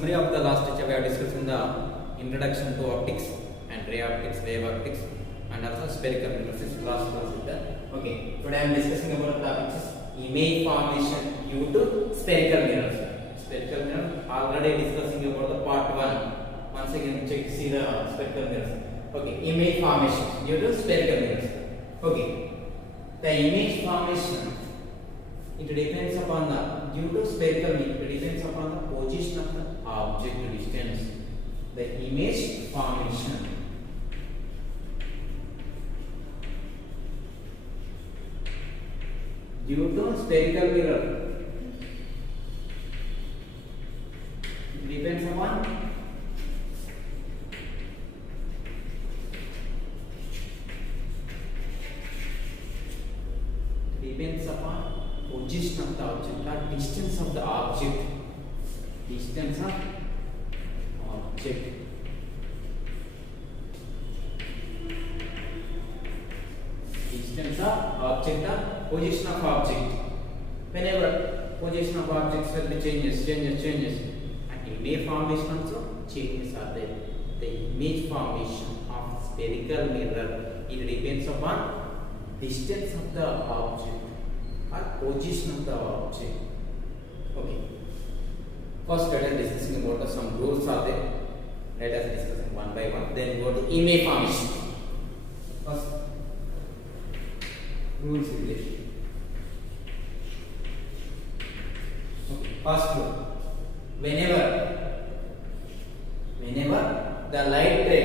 summary of the last lecture, we are discussing the introduction to optics and ray optics, wave optics, and also spherical mirrors. This last class is done. Okay, today I am discussing about the topic is image formation due to spherical mirrors. Spherical mirror already discussing about the part 1. Once again check see the spherical mirrors. Okay, image formation due to spherical mirrors. Okay, the image formation, it depends upon the due to spherical mirror, it depends upon the position of the object distance. The image formation due to spherical mirror, it depends upon position of the object or distance of the object. Distance of object. Distance of object or position of object. Whenever position of objects will be changes, and image formation also changes are there. The image formation of spherical mirror, it depends upon distance of the object or position of the object. Okay. First, let us discussing about some rules are there. Let us discuss one by one. Then go to image formation. First, rules is this. Okay. First rule: whenever the light ray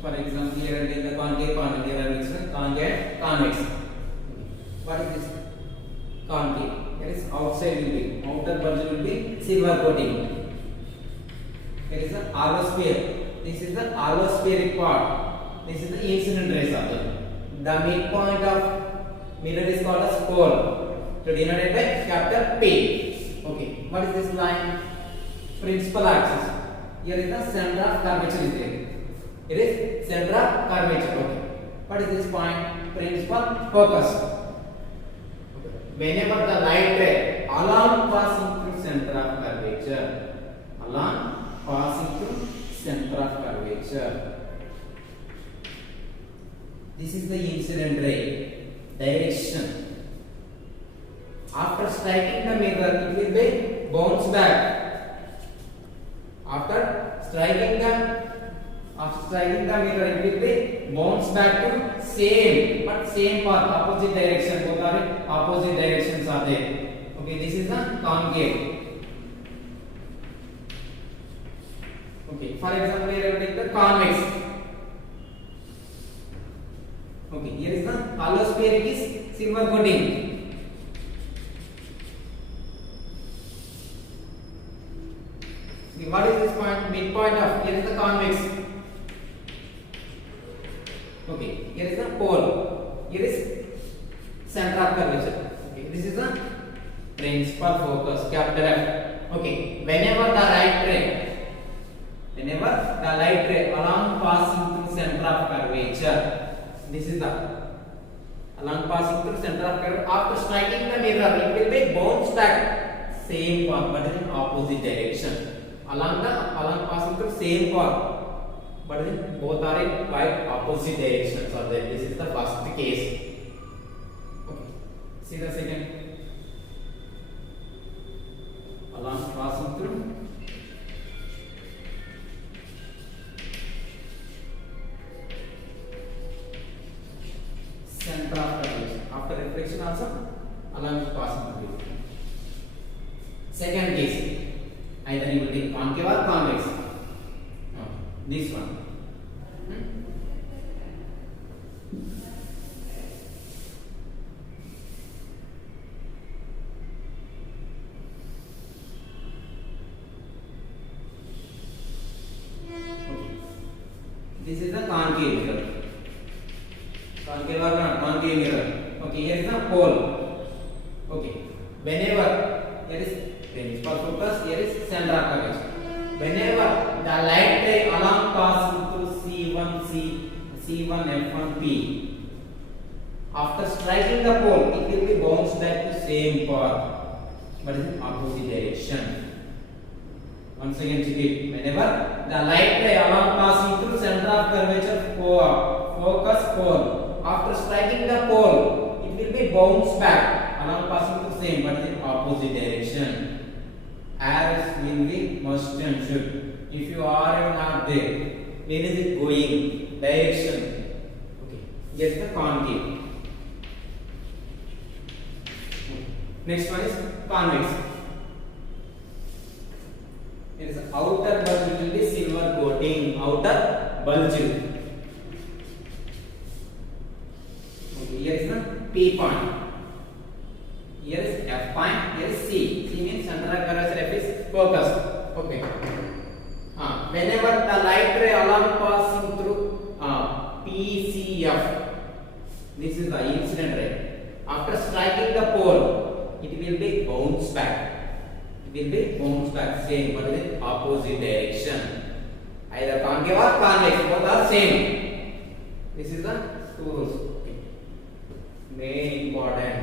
for example, here it is the concave panel, here it is concave convex. What is this? Concave. Here is outside will be, outer version will be silver coating. Here is the allosphere. This is the allospheric part. This is the incident rays of it. The midpoint of mirror is called as pole. To denote by capital P. Okay. What is this line? Principal axis. Here is the center of curvature is there. It is center of curvature. Okay. What is this point? Principal focus. Whenever the light ray along passing through center of curvature, along passing through center of curvature, this is the incident ray direction. After striking the mirror, it will be bounce back. After striking the mirror, it will be bounce back to same path, opposite direction. Both are opposite directions are there. Okay, this is the concave. Okay, for example, here we take the convex. Okay, here is the allospheric is silver coating. Okay, what is this point? Midpoint of here is the convex. Okay, here is the pole. Here is center of curvature. Okay, this is the principal focus, capital F. Okay, whenever the light ray along passing through center of curvature, this is the along passing through center of curvature. After striking the mirror, it will be bounce back same path but in opposite direction. Along passing through same path, but then both are in quite opposite directions. So this is the first case. Okay. See the second. Along passing through center of curvature. After reflection also along passing through. Second case. Either you will take concave or convex. This one. This is the concave mirror. Concave or not? Concave mirror. Okay, here is the pole. Okay. Whenever here is principal focus, here is center of curvature. Whenever the light ray along passing through C1, C1 F1 P. After striking the pole, it will be bounced back to same path, but in opposite direction. Once again check it. Whenever the light ray along passing through center of curvature focus pole, after striking the pole, it will be bounced back along passing through same but in opposite direction. Arrows will be must and should. If you are not there, where is it going? Direction. Okay. Get the concave. Next one is convex. It is outer bulge will be silver coating. Outer bulge. Okay. Here is the P point. Here is F point. Here is C. C means center of curvature. F is focus. Okay. Whenever the light ray along passing through PCF, this is the incident ray. After striking the pole, it will be bounced back. It will be bounced back same but in opposite direction. Either concave or convex, both are same. This is the two rules. Okay. Very important.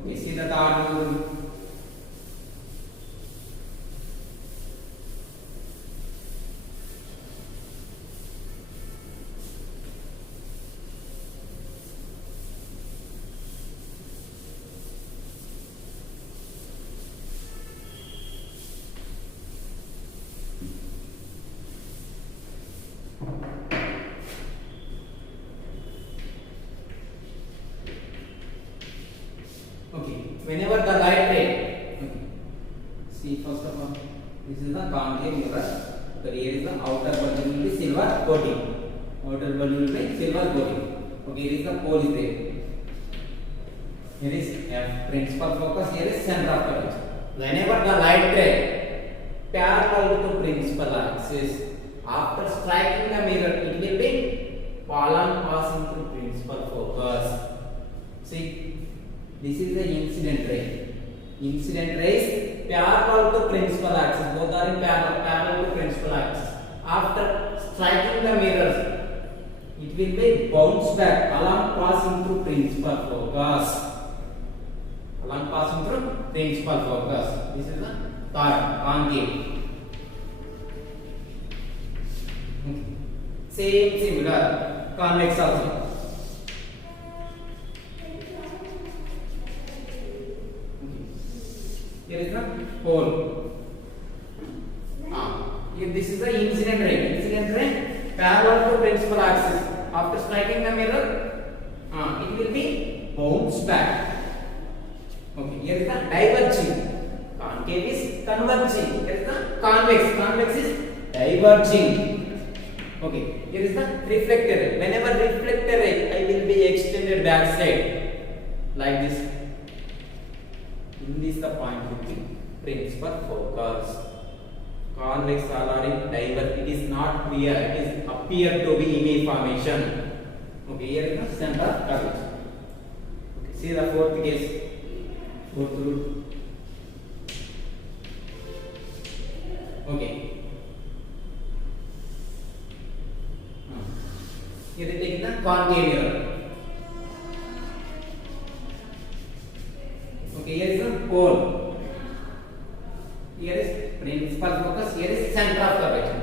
Okay, see the third rule. Whenever the light ray, see first of all, this is the concave mirror. So here is the outer bulge will be silver coating. Outer bulge will be silver coating. Okay, here is the pole is there. Here is principal focus. Here is center of curvature. Whenever the light ray parallel to principal axis, after striking the mirror, it will be passing through principal focus. See. This is the incident ray. Incident rays parallel to principal axis. Both are in parallel to principal axis. After striking the mirrors, it will be bounced back along passing through principal focus. Along passing through principal focus. This is the third concave. Same similar convex also. Here is the pole. Here this is the incident ray. Incident ray parallel to principal axis. After striking the mirror, it will be bounced back. Okay. Here is the diverging. Concave is converging. Here is the convex. Convex is diverging. Okay. Here is the reflector ray. Whenever reflector ray, I will be extended back side like this. This is the point with the principal focus. Convex already divert. It is not clear. It is appear to be image formation. Okay, here is the center curvature. Okay, see the fourth case. Fourth rule. Okay. Here they take the concave mirror. Okay, here is the pole. Here is principal focus. Here is center of curvature.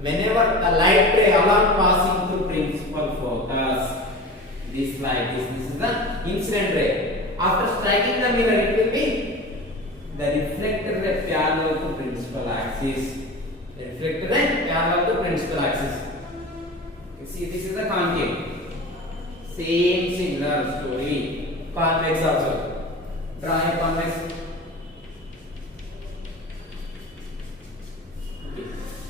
Whenever the light ray along passing through principal focus, this light, this is the incident ray. After striking the mirror, it will be the reflector ray parallel to principal axis. The reflector ray parallel to principal axis. You see, this is the concave. Same similar story. Convex also. Draw a convex. Okay.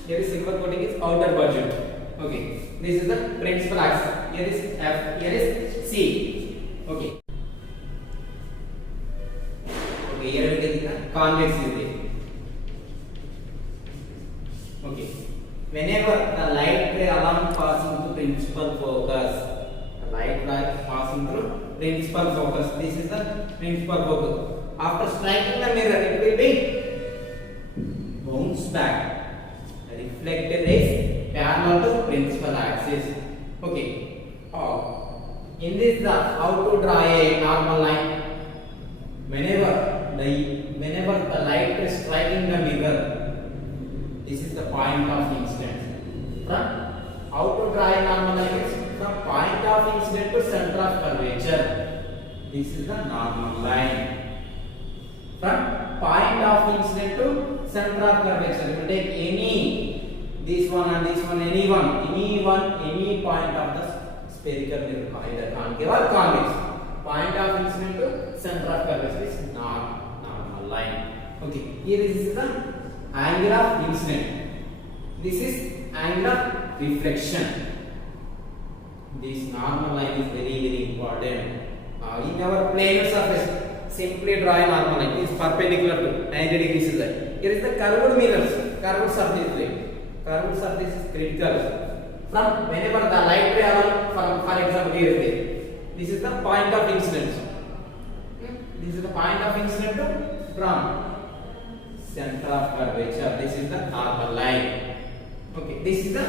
Here is silver coating is outer budget. Okay. This is the principal axis. Here is F. Here is C. Okay. Okay. Here we get the convex is there. Okay. Whenever the light ray along passing to principal focus, the light ray passing through principal focus. This is the principal focus. After striking the mirror, it will be bounced back. The reflected rays parallel to principal axis. Okay. In this, the how to draw a normal line. Whenever the light is striking the mirror, this is the point of incidence. From how to draw a normal line is from point of incidence to center of curvature. This is the normal line. From point of incidence to center of curvature, you take this one and this one, any point of the spherical mirror, either concave or convex. Point of incidence to center of curvature is normal line. Okay, here this is the angle of incidence. This is angle of reflection. This normal line is very important. In our planar surface, simply draw a normal line. It is perpendicular to 90 degrees. Is there? Here is the curved mirrors, curved surface. Curved surface is critical. From whenever the light travel from, for example, here is there. This is the point of incidence. This is the point of incidence from center of curvature. This is the normal line. Okay, this is the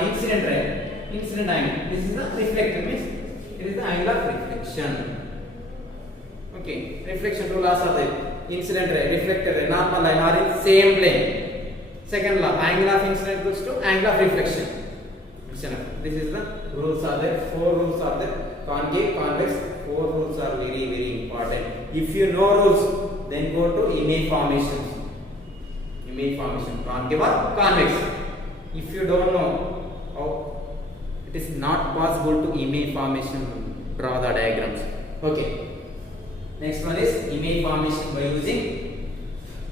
incident ray, incident angle. This is the reflector, means it is the angle of reflection. Okay, reflection two laws are there. Incident ray, reflector ray, normal line are in same plane. Second law, angle of incident equals to angle of reflection. This is the rules are there. 4 rules are there. Concave, convex. 4 rules are very important. If you know rules, then go to image formations. Image formation, concave or convex. If you don't know, it is not possible to image formation. Draw the diagrams. Okay. Next one is image formation by using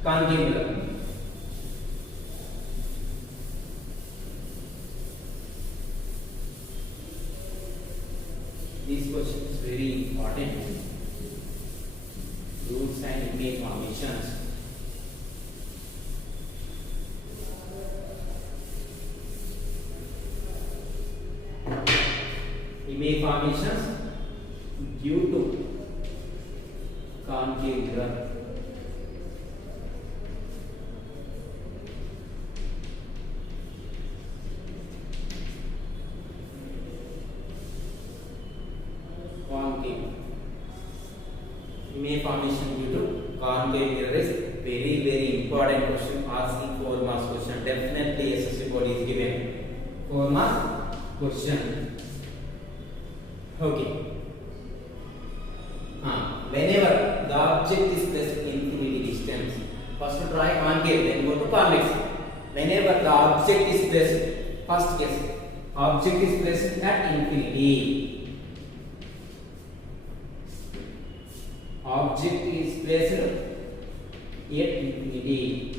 concave mirror. This question is very important. Rules and image formations. Image formations due to concave mirror. Image formation due to concave mirror is very important question, asking 4 marks question. Definitely SSC board is given 4 mark question. Okay. Whenever the object is placed infinity distance, first draw a concave, then go to convex. Whenever the object is placed, first case, object is placed at infinity. Object is placed at infinity.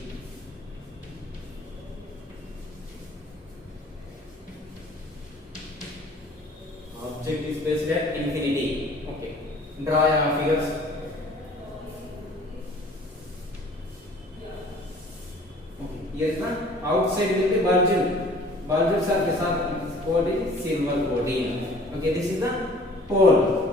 Object is placed at infinity. Okay. Draw your figures. Okay. Here is the outside will be bulged surface of coat is silver coating. Okay. This is the pole.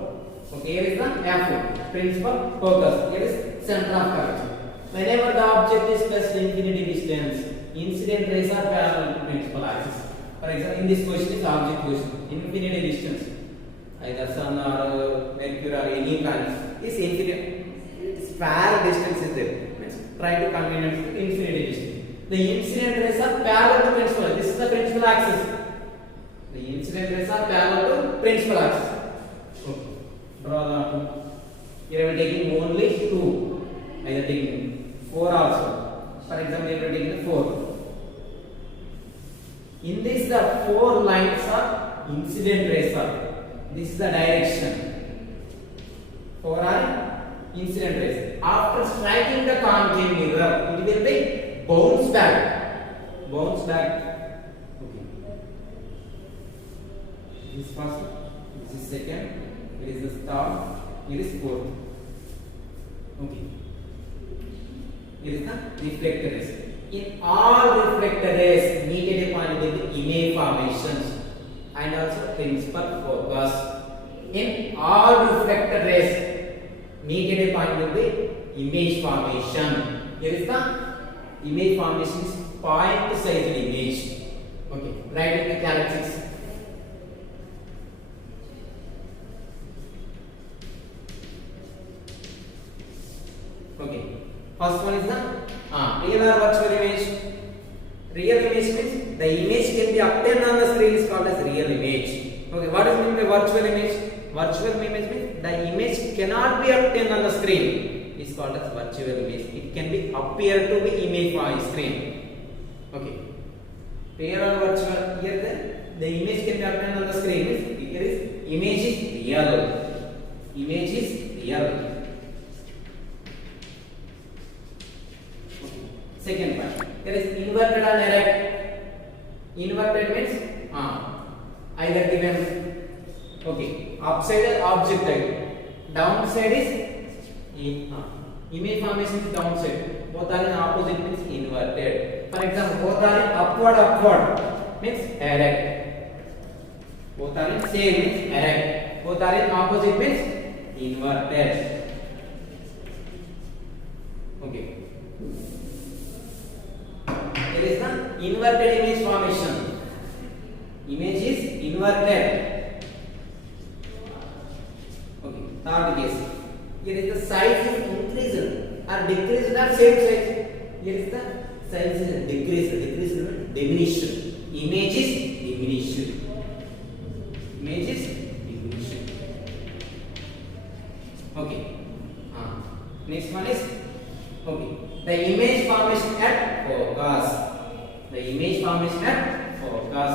Okay, here is the F, principal focus. Here is center of curvature. Whenever the object is placed infinity distance, incident rays are parallel to principal axis. For example, in this question is object question. Infinity distance, either sun or Mercury or any planet is infinite. Its parallel distance is there. Means try to convenience to infinity distance. The incident rays are parallel to principal. This is the principal axis. The incident rays are parallel to principal axis. Okay. Draw the two. Here we are taking only 2. Either taking 4 also. For example, here we are taking 4. In this, the 4 lines are incident rays. This is the direction. 4 are incident rays. After striking the concave mirror, it will be bounce back. Bounce back. Okay. This first. This is second. Here is the third. Here is fourth. Okay. Here is the reflector rays. In all reflector rays, negative point will be image formations and also principal focus. In all reflector rays, negative point will be image formation. Here is the image formation is point sized image. Okay. Write in the characteristics. First one is the real or virtual image. Real image means the image can be obtained on the screen is called as real image. Okay, what is meant by virtual image? Virtual image means the image cannot be obtained on the screen. Is called as virtual image. It can be appear to be image on screen. Okay. Real or virtual? Here the image can be obtained on the screen. Here is image is real. Image is real. Second point. There is inverted or erect. Inverted means either given upside or object side. Downside is image formation is downside. Both are in opposite means inverted. For example, both are in upward means erect. Both are in same means erect. Both are in opposite means inverted. Okay. There is the inverted image formation. Image is inverted. Okay. Third case. Here is the size is increased or decreased or same size. Here is the size is decreased, diminished. Image is diminished. Image is diminished. Okay. Next one is the image formation at focus. The image formation at focus.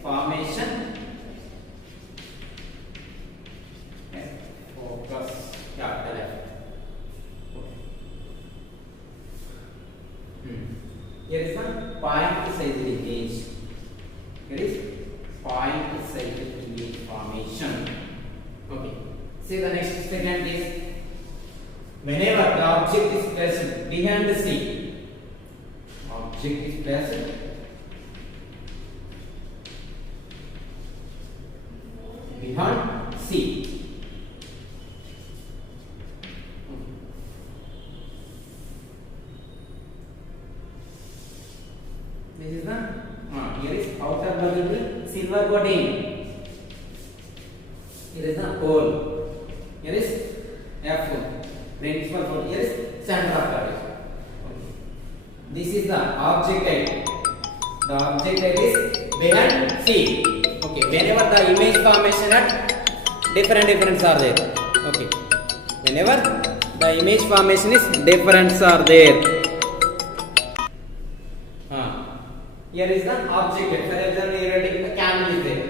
Formation at focus. Yeah, correct. Here is the point sized image. Here is point sized image formation. Okay. See the next second is whenever the object is placed behind the scene. Object is placed behind C. This is the here is outer bubble with silver coating. Here is the hole. Here is F. Principal hole. Here is center of gravity. This is the object type. The object type is behind C. Okay. Whenever the image formation at different are there. Okay. Whenever the image formation is different are there. Here is the object type. For example, here the candle is there.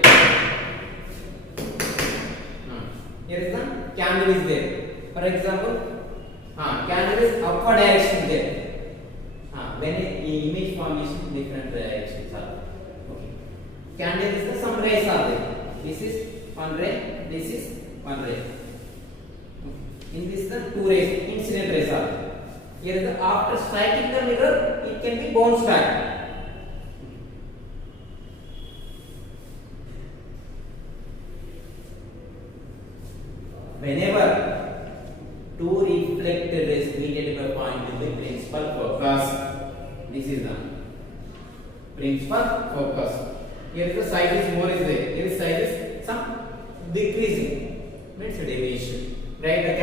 Here is the candle is there. For example, candle is upward direction there. When image formation different directions are there. Okay. Candle is the some rays are there. This is one ray. This is one ray. Okay. In this the two rays, incident rays are there. Here is the after striking the mirror, it can be bounced back. Whenever two reflected rays meet at a point in the principal focus, this is the principal focus. Here the size is more is there. Here size is some decreasing, means diminishing. Write the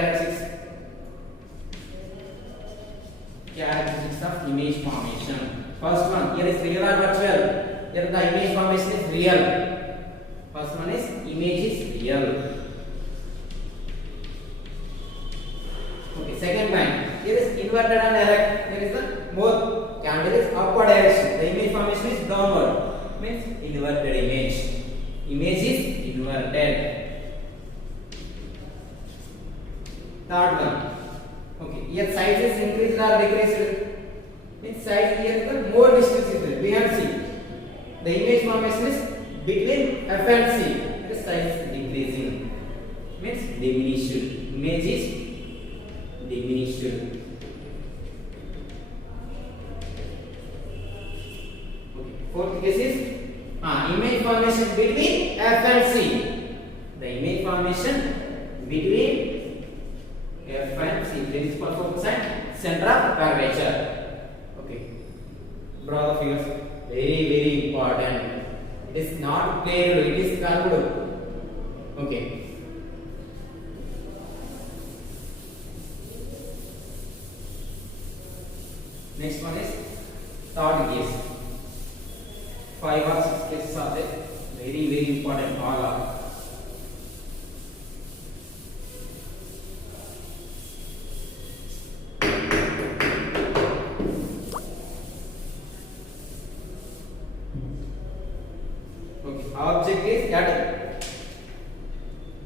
characteristics of image formation. First one, here is real or virtual. Here the image formation is real. First one is image is real. Okay, second point. Here is inverted and erect. Here is the more candle is upward direction. The image formation is downward. Means inverted image. Image is inverted. Third one. Okay. Here size is increased or decreased. Means size here is the more distance is there. Behind C. The image formation is between F and C. Here size is decreasing. Means diminished. Image is diminished. Okay. Fourth case is image formation between F and C. The image formation between F and C, principal focus and center of curvature. Okay. Draw the figures. Very important. It is not plain, it is curved. Okay. Next one is third case. 5 or 6 cases are there. Very important. All are. Okay. Object is at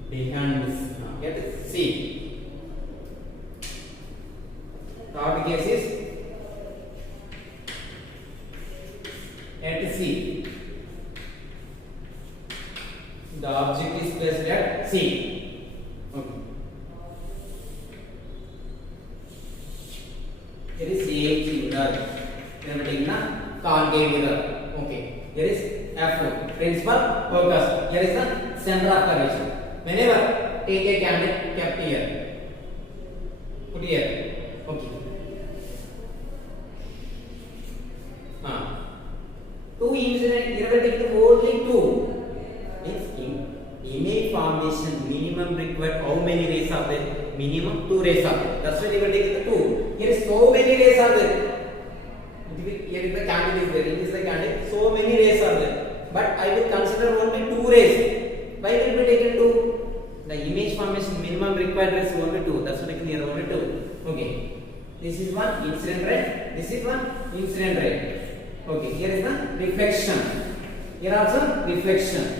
behind this. Get C. Third case is at C. The object is placed at C. Okay. Here is A mirror. We are taking a concave mirror. Okay. Here is F. Principal focus. Here is the center of curvature. Whenever take a candle kept here. Put here. Okay. Two incident here will take only two. Image formation minimum required how many rays are there? Minimum 2 rays are there. That's why we will take the 2. Here is so many rays are there. Here is the candle is there. Here is the candle. So many rays are there. But I will consider only 2 rays. Why will be taken 2? The image formation minimum required rays only 2. That's why taken here only 2. Okay. This is one incident ray. This is one incident ray. Okay. Here is the reflection. Here also reflection.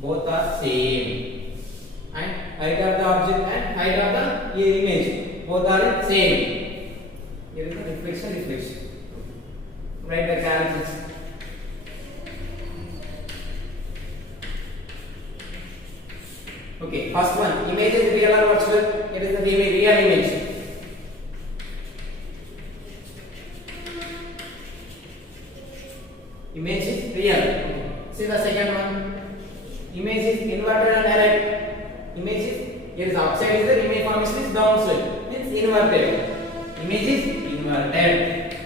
Both are same, and height of the object and height of the image both are same. Here is the reflection. Write the characteristics. Okay, first one, image is real or virtual? It is the real image. Image is real. Okay. See the second one. Image is inverted and erect. Image is here is upside is the image formation is downside. Means inverted. Image is inverted.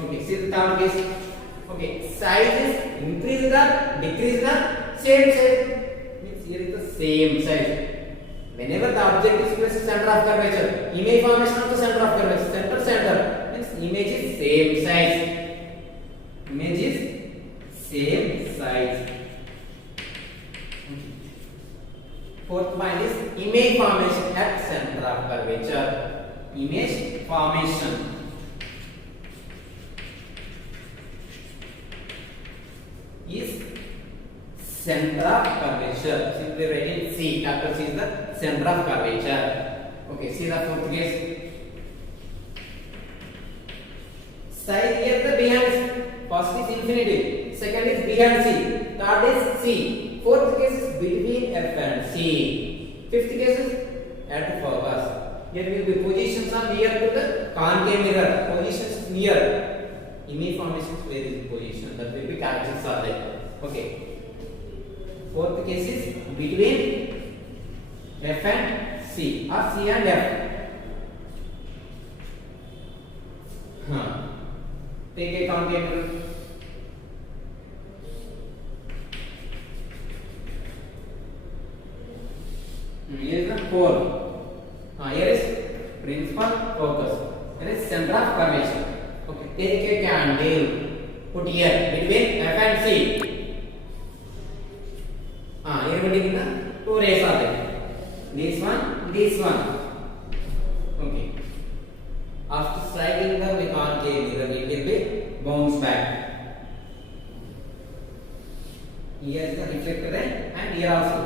Okay, see the third case. Okay, size is increase the decrease the same size. Means here is the same size. Whenever the object is placed center of curvature, image formation of the center of curvature, center means image is same size. Image is same size. Fourth point is image formation at center of curvature. Image formation. Is center of curvature. Simply write it C. Capital C is the center of curvature. Okay, see the fourth case. Size here the behind. First is infinity. Second is behind C. Third is C. Fourth case is between F and C. Fifth case is at focus. Here will be positions are near to the concave mirror. Positions near. Image formation is where is position. That will be characteristics are there. Okay. Fourth case is between F and C or C and F. Take a concave mirror. Here is the pole. Here is principal focus. Here is center of curvature. Okay. Take a candle. Put here between F and C. Here we take the 2 rays are there. This one. Okay. After striking the concave mirror, it will be bounce back. Here is the reflector and here also.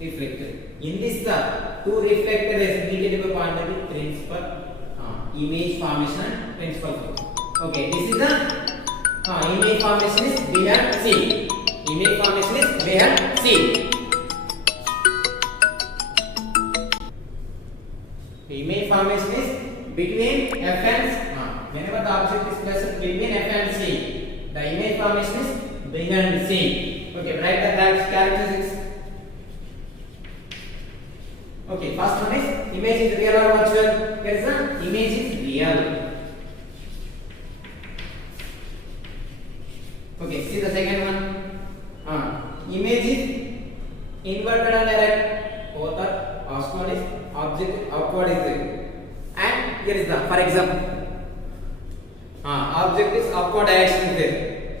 Reflected. In this the 2 reflector is needed to point the principal image formation and principal focus. Okay, this is the image formation is behind C. Image formation is behind C. Image formation is between F and whenever the object is placed between F and C, the image formation is behind C. Okay, write the characteristics. Okay, first one is image is real or virtual. Here is the image is real. Okay, see the second one. Image is inverted and erect. Both are Object is upward direction there.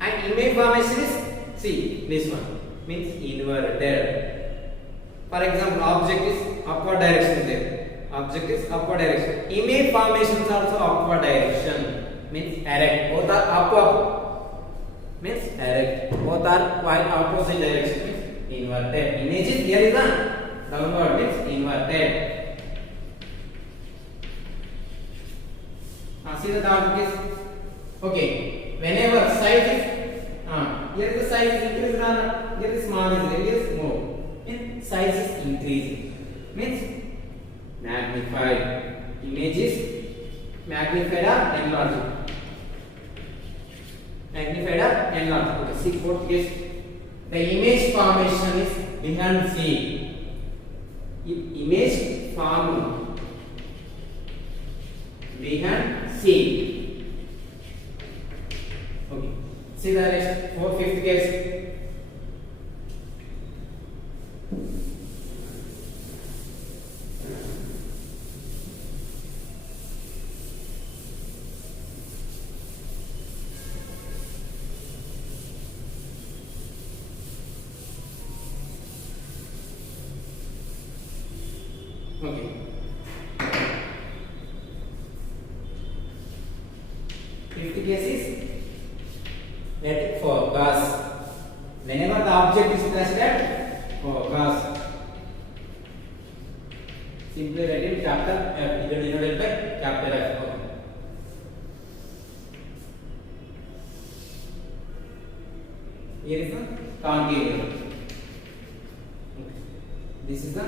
And image formation is, see, this one means inverted. For example, object is upward direction there. Object is upward direction. Image formation is also upward direction. Means erect. Both are up. Means erect. Both are quite opposite direction. Means inverted. Image is here is a downward. Means inverted. See the downward case. Okay. Whenever size is here the size is increased, here is small is there, here is more. Means size is increasing. Means magnified. Image is magnified or enlarged. Magnified or enlarged. Okay, see fourth case. The image formation is behind C. Image formed behind C. Okay. See the next fifth case. Okay. Fifth case is let it focus. Whenever the object is pressed at focus. Simply write it capital F. Denoted by capital F. Okay. Here is the concave. Okay. This is the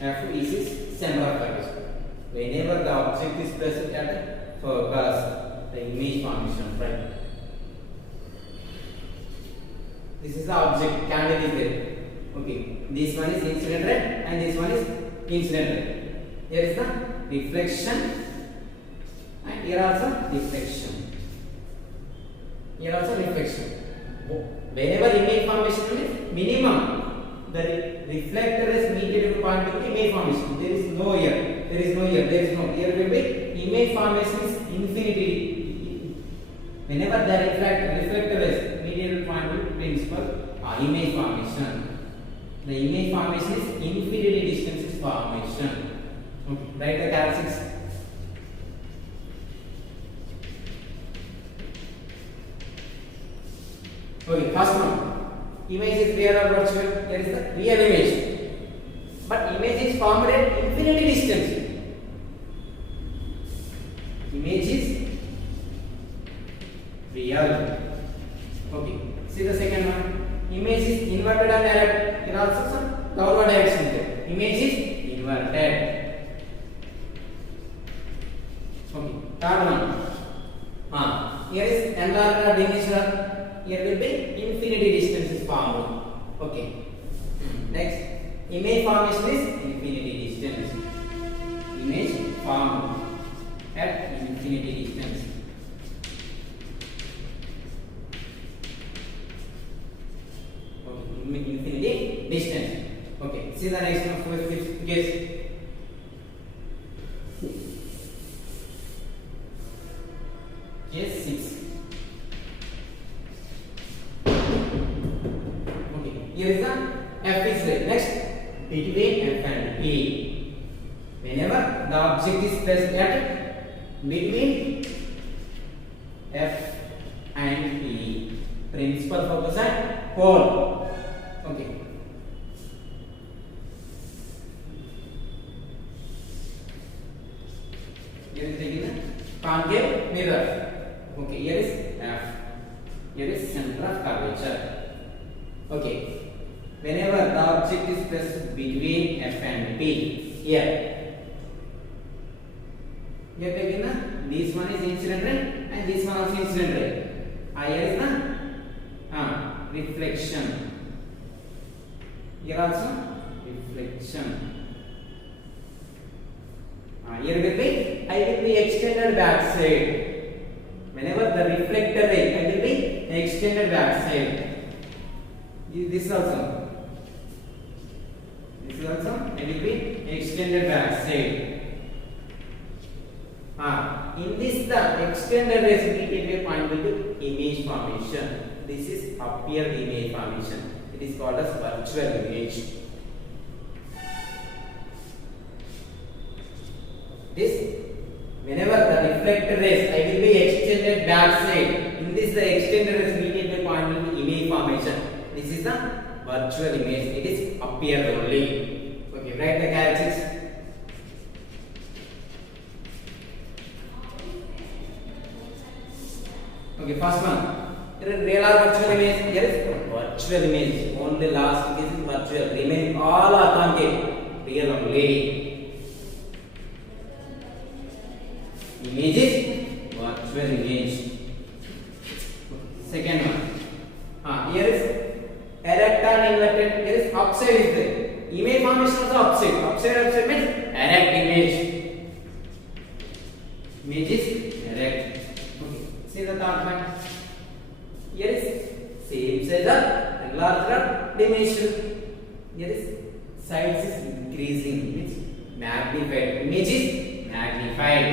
F is center of curvature. Whenever the object is pressed at focus, the image formation, right? This is the object, candle is there. Okay, this one is incident ray and this one is incident ray. Here is the reflection and here also reflection. Here also reflection. Whenever image formation is minimum, the reflector is mediated to point of image formation. There is no here. There is no here. There is no here. Will be image formation is infinity. Whenever the reflector is mediated to point of principal image formation. The image formation is infinity distance is formation. Okay. Write the characteristics. Okay, first one. Image is real or virtual? There is the real image. But image is formed at infinity distance. Image is real. Okay. See the second one. Image is inverted and erect. There are also some downward direction there. Image is inverted. Okay. Third one. Here is enlarged or diminished. Here will be infinity distance is formed. Okay. Next, image formation is infinity distance. Image formed at infinity distance. Okay. Infinity distance. Okay. See the next one. Fifth case. Case 6. Here is the F is there. Next, between F and P. Whenever the object is placed at between F and P, principal focus and pole. Okay. Here is taken concave mirror. Okay. Here is F. Here is center of curvature. Okay. Whenever the object is placed between F and P, here taken this one is incident ray and this one also incident ray. Here is the reflection. Here also reflection. Here will be extended back side. Whenever the reflector ray will be extended back side. This is also. This is also it will be extended back side. In this the extended rays immediately point will be image formation. This is appeared image formation. It is called as virtual image. This whenever the reflected rays I will be extended back side. In this the extended rays immediately point will be image formation. This is the virtual image. It is appeared only. Okay, write the characteristics. Okay, first one. Here is real or virtual image? Here is virtual image. Only last case is virtual. Remaining all are concave. Real only. Image is virtual image. Second one. Here is erect and inverted. Here is upside is there. Image formation also upside. Upside means erect image. Image is erect. See the third point. Here is same size or larger dimension. Here is size is increasing, means magnified. Image is magnified.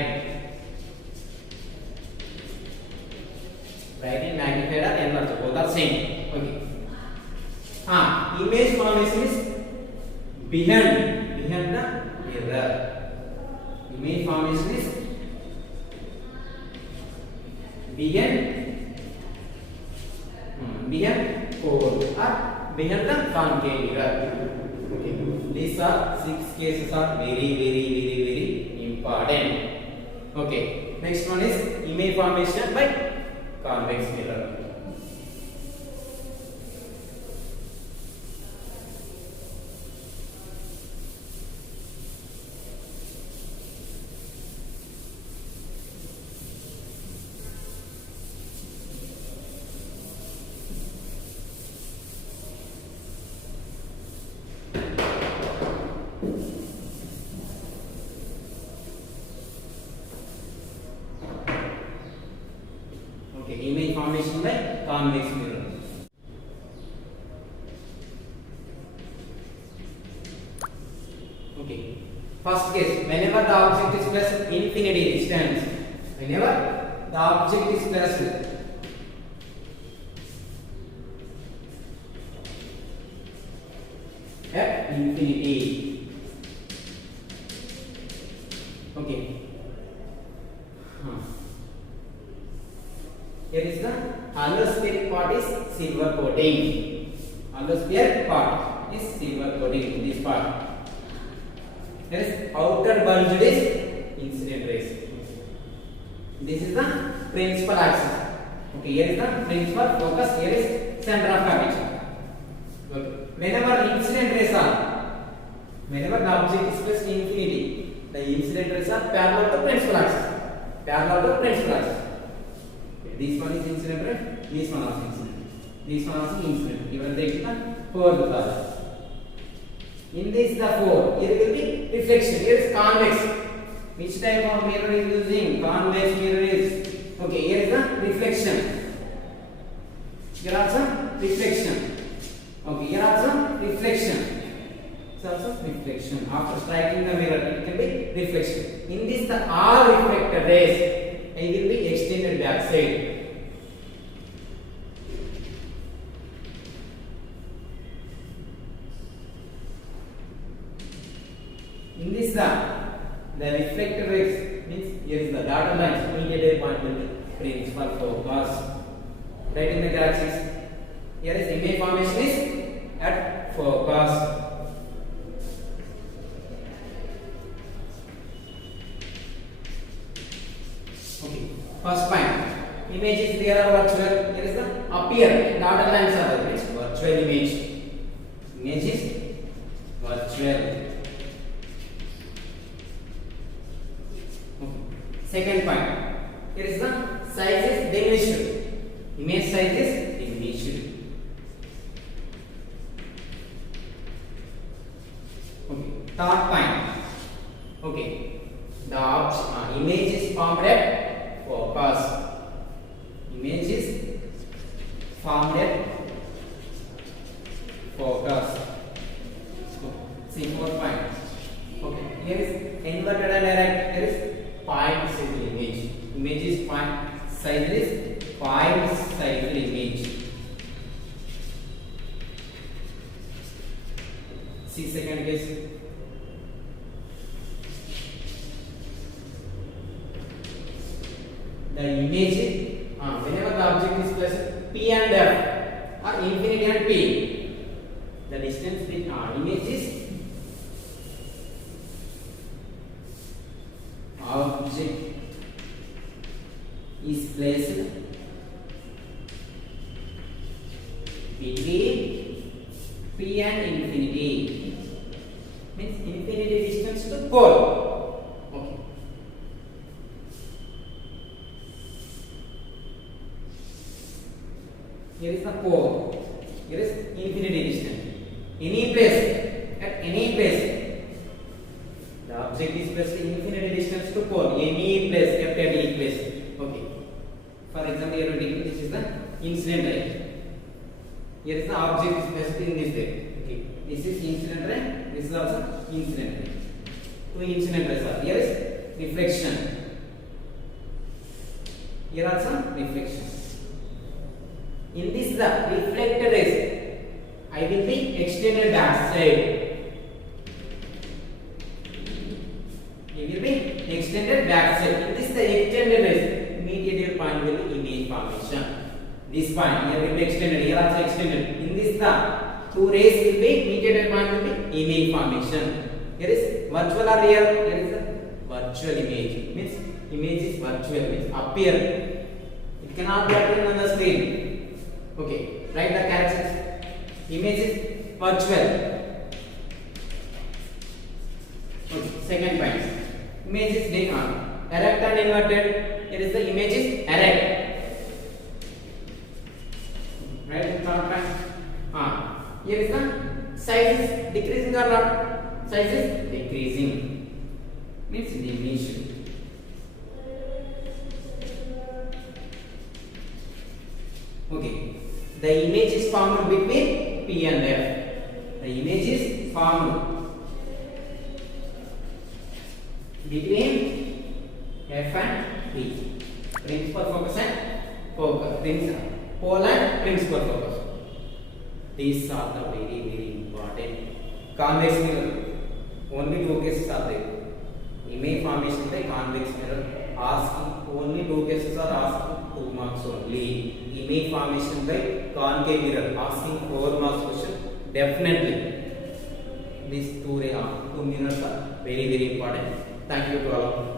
Right in magnified or enlarged, both are same. Okay. Image formation is behind the mirror. Image formation is behind pole or behind the concave mirror. Okay. These are 6 cases are very important. Okay. Next one is image formation by convex mirror. Image formation by convex mirror. Okay. First case, whenever the object is placed infinity distance, whenever the object is placed at infinity. Okay. Here is the allospheric part is silver coating. Allospheric part is silver coating. This part. Here is outer bulge is incident rays. This is the principal axis. Okay, here is the principal focus. Here is center of curvature. Okay. Whenever incident rays are, whenever the object is placed in infinity, the incident rays are parallel to principal axis. Parallel to principal axis. This one is incident ray, this one also incident. This one also incident. Even take the fourth color. In this the 4, here will be reflection. Here is convex. Which type of mirror is using? Convex mirror is. Okay, here is the reflection. Here also reflection. Okay, here also reflection. It's also reflection. After striking the mirror, it can be reflection. In this the all reflected rays. It will be extended backside. In this the reflected rays means here is the dotted lines. Immediate point will be principal focus. Right in the galaxies. Here is image formation is at focus. Okay. First point. Image is there or virtual. Here is the appear. Dotted lines are there. It's virtual image. Image is virtual. Okay. Second point. Here is the size is diminished. Image size is diminished. Okay. Third point. Okay. The image is formed at focus. Image is formed at focus. See fourth point. Okay. Here is inverted and erect. Here is point single image. Image cycle is 5 cycle image. See second case. The image whenever the object is placed P and F or infinity and P, the distance between image is object is placed between P and infinity, means infinity distance to pole. Okay. Here is the pole. Here is infinity distance. Any place, at any place, the object is placed infinity distance to pole. Any place, kept at any place. Okay. For example, here we this is the incident ray. Here is the object is placed in this way. Okay. This is incident ray. This is also incident ray. Two incident rays are. Here is reflection. Here also reflection. In this the reflected rays, I will be extended back side. It will be extended back side. In this the extended rays, immediate point will be image formation. This point here will be extended. Here also extended. In this the two rays will be immediate point will be image formation. Here is virtual or real. Here is a virtual image. Means image is virtual. Means appear. It cannot be appearing on the screen. Okay, write the characters. Image is virtual. Okay, second point. Image is being on. Erect and inverted. Here is the image is erect. Right, third point. Here is the size is decreasing or not? Size is decreasing. Means diminution. Okay. The image is formed between P and F. The image is formed between F and P. Principal focus and pole and principal focus. These are the very important. Convex mirror. Only two cases are there. Image formation by convex mirror. Asking only two cases are asking 2 marks only. Image formation by concave mirror asking 4 marks question. Definitely these two mirrors are very important. Thank you to all of you.